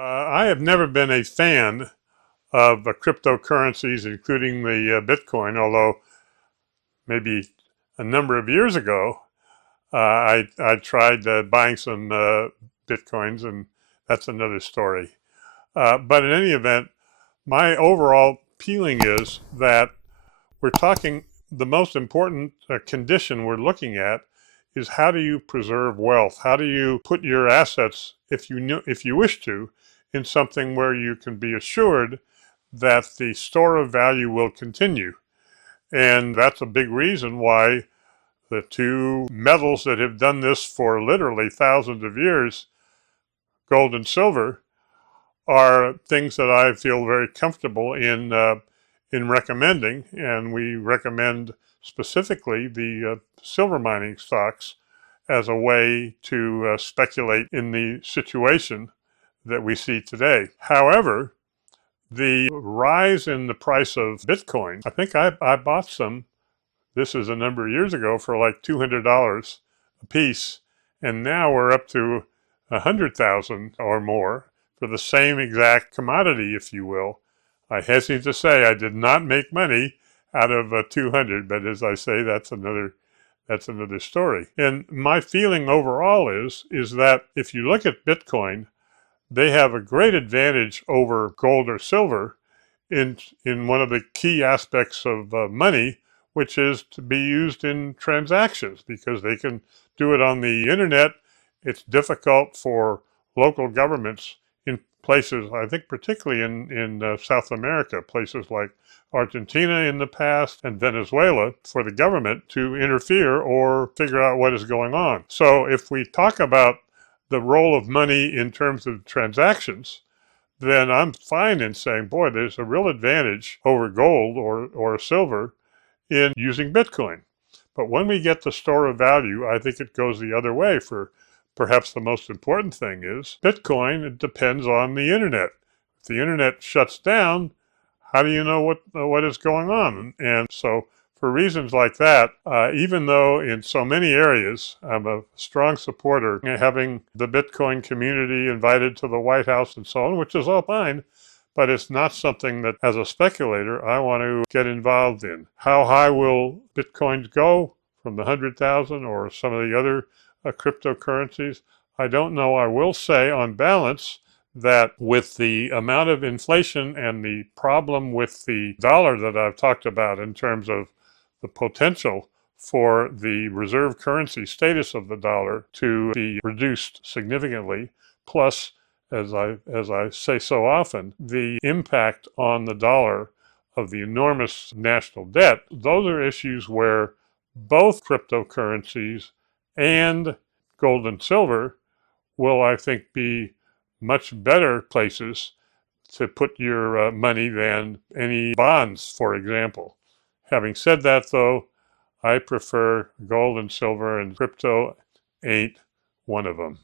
I have never been a fan of cryptocurrencies, including the Bitcoin, although maybe a number of years ago, I tried buying some Bitcoins, and that's another story. But in any event, my overall feeling is that we're talking the most important condition we're looking at is how do you preserve wealth? How do you put your assets, if you wish to, in something where you can be assured that the store of value will continue? And that's a big reason why the two metals that have done this for literally thousands of years, gold and silver, are things that I feel very comfortable in recommending, and we recommend specifically the silver mining stocks as a way to speculate in the situation that we see today. However, the rise in the price of Bitcoin, I think I bought some, this is a number of years ago, for like $200 a piece, and now we're up to 100,000 or more for the same exact commodity, if you will. I hesitate to say I did not make money out of 200, but as I say, that's another story. And my feeling overall is that if you look at Bitcoin, they have a great advantage over gold or silver in one of the key aspects of money, which is to be used in transactions because they can do it on the internet. It's difficult for local governments in places, I think particularly in South America, places like Argentina in the past and Venezuela, for the government to interfere or figure out what is going on. So if we talk about the role of money in terms of transactions, then I'm fine in saying, boy, there's a real advantage over gold or silver in using Bitcoin. But when we get to store of value, I think it goes the other way. For perhaps the most important thing is Bitcoin, it depends on the internet. If the internet shuts down, how do you know what is going on? And so for reasons like that, even though in so many areas I'm a strong supporter of having the Bitcoin community invited to the White House and so on, which is all fine, but it's not something that as a speculator I want to get involved in. How high will Bitcoins go from the 100,000 or some of the other cryptocurrencies? I don't know. I will say on balance that with the amount of inflation and the problem with the dollar that I've talked about in terms of the potential for the reserve currency status of the dollar to be reduced significantly, plus, as I say so often, the impact on the dollar of the enormous national debt, those are issues where both cryptocurrencies and gold and silver will, I think, be much better places to put your money than any bonds, for example. Having said that, though, I prefer gold and silver, and crypto ain't one of them.